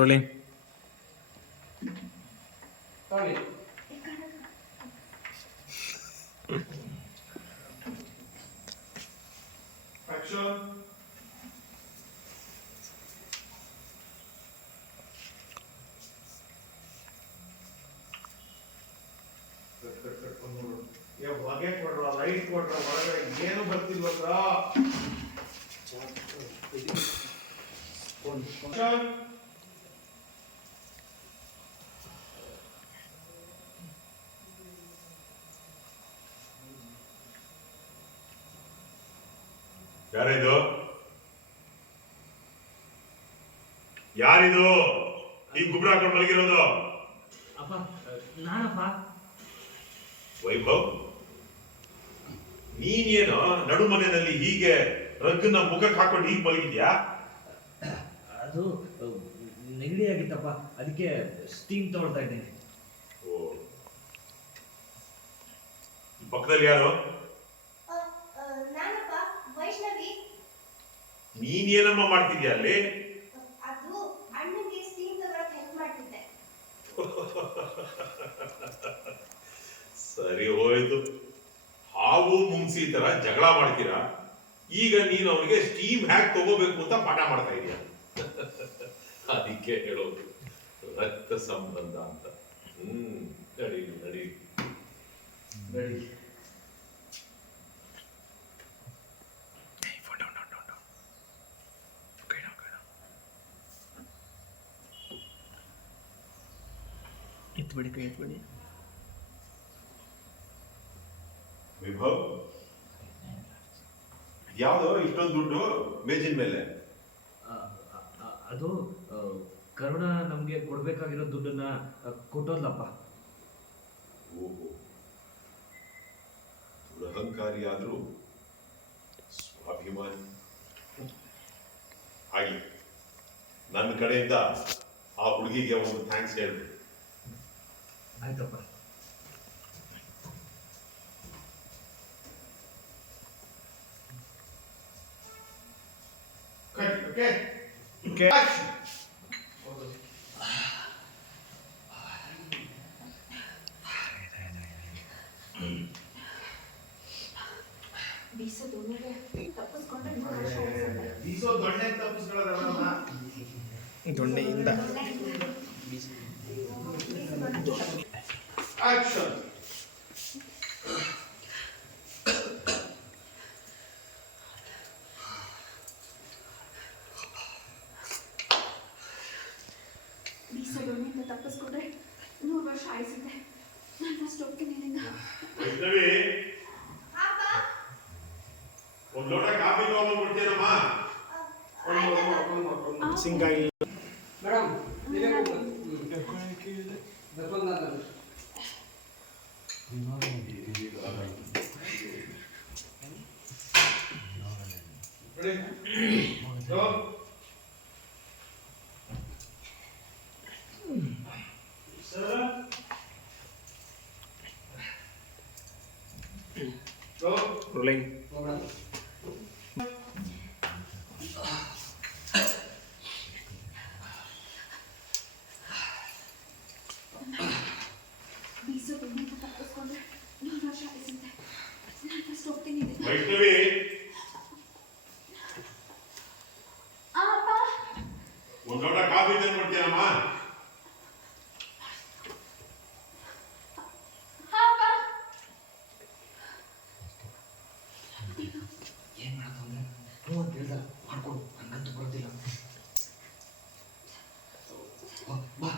Rolling. ಹೊಗೆ ಕೊಡ್ರ, light ಕೊಡ್ರ, ಒಳಗಡೆ ಏನು ಬರ್ತಿಲ್ವತ್ರ. ಯಾರಿದು? ಯಾರಿದು ಈ ಗುಬ್ರ ಹಾಕೊಂಡು ಮಲಗಿರೋದು? ಅಪ್ಪ ನಾನಪ್ಪ. ವೈಭವ್, ನೀನೇನು ನಡು ಮನೆಯಲ್ಲಿ ಹೀಗೆ ರಗ್ಗನ್ನ ಮುಖಕ್ಕೆ ಹಾಕೊಂಡು ಹೀಗೆ ಮಲಗಿದ್ಯಾ? ಅದು ನೆಗಡಿ ಆಗಿತ್ತಪ್ಪ, ಅದಕ್ಕೆ ಸ್ಟೀಮ್ ತಗೊಳ್ತಾ ಇದ್ದೇನೆ. ಓ, ಪಕ್ಕದಲ್ಲಿ ಯಾರು? ನಾನಪ್ಪ, ವೈಷ್ಣವಿ. ನೀನೇನಮ್ಮ ಮಾಡ್ತಿದ್ಯಾ ಅಲ್ಲಿ? ಅದು ಅಣ್ಣನಿಗೆ ಸ್ಟೀಮ್ ತಗೊಳಕ್ ಹೆಲ್ಪ್ ಮಾಡ್ತಿದ್ದೆ. ಸರಿ ಹೋಯ್ತು. ಹಾವು ಮುಂಗ್ಸಿ ತರ ಜಗಳ ಮಾಡ್ತೀರಾ, ಈಗ ನೀನು ಅವನಿಗೆ ಸ್ಟೀಮ್ ಹ್ಯಾಕ್ ತಗೋಬೇಕು ಅಂತ ಪಾಠ ಮಾಡ್ತಾ ಇದೀಯ. ಅದಕ್ಕೆ ಹೇಳೋದು ರಕ್ತ ಸಂಬಂಧ ಅಂತ. ನಡಿ ನಡಿ ನಡಿ. ಎತ್ಬಿಡಿ, ಕೈ ಎತ್ಬಿಡಿ. ವಿಭವ್, ಯಾವ್ದು ಇಷ್ಟೊಂದು ದುಡ್ಡು ಮೇಜಿನ ಮೇಲೆ? ಅದು ಕರುಣ ನಮ್ಗೆ ಕೊಡ್ಬೇಕಾಗಿರೋ ದುಡ್ಡನ್ನ ಕೊಟ್ಟೋದ್ಲಪ್ಪ. ಓಹೋ, ದುರಹಂಕಾರಿ ಆದ್ರೂ ಸ್ವಾಭಿಮಾನಿ. ಹಾಗೆ ನನ್ನ ಕಡೆಯಿಂದ ಆ ಹುಡುಗಿಗೆ ಒಂದು ಥ್ಯಾಂಕ್ಸ್ ಹೇಳ್ಬೇಕು. ಆಯ್ತಪ್ಪ. Okay. ಬೀಸೋ ದೊಣ್ಣೆಗೆ ತಪ್ಪಿಸ್ಕೊಂಡ್ರೆ 3 ವರ್ಷ ಆಯ್ತಂತೆ. ಬೀಸೋ ದೊಣ್ಣೆ ತಪ್ಪಿಸ್ಕೊಳ್ಳೋದಲ್ಲ, ದೊಣ್ಣೆಯಿಂದ ಆಕ್ಷನ್. ಬೀಸೋ ದೊಣ್ಣೆಯಿಂದ ತಪ್ಪಿಸ್ಕೊಂಡ್ರೆ 3 ವರ್ಷ ಆಯ್ತಂತೆ. ನಾನು ಫಸ್ಟ್ ಹೋಗ್ತೀನಿ ಇಲ್ಲಿಂದ. ವೈಷ್ಣವಿ, ಒಂದು ಲೋಟ ಕಾಫಿ ತಗೊಂಡ್ಬಿಡ್ತೇನಮ್ಮ. ಸಿಂಗಾಯಿ ಮೇಡಮ್ ರೋಲಿಂಗ್. ಬೀಸೋ ದೊಣ್ಣೆಯಿಂದ ತಪ್ಪಿಸ್ಕೊಂಡ್ರೆ 3 ವರ್ಷ ಆಯ್ತಂತೆ. ನಾನು ಫಸ್ಟ್ ಹೋಗ್ತೀನಿ ಇಲ್ಲಿಂದ. ವೈಷ್ಣವಿ, ಅಪ್ಪ, ಒಂದು ಲೋಟ ಕಾಫಿ ತಂದ್ಬಿಡ್ತೇನಮ್ಮ. ಏನ್ ಮಾಡೋದಂದ್ರೆ ಅಂತ ಹೇಳ್ದ ಮಾಡ್ಕೊಡು, ಹಂಗಂತೂ ಬರೋದಿಲ್ಲ. ಬಾ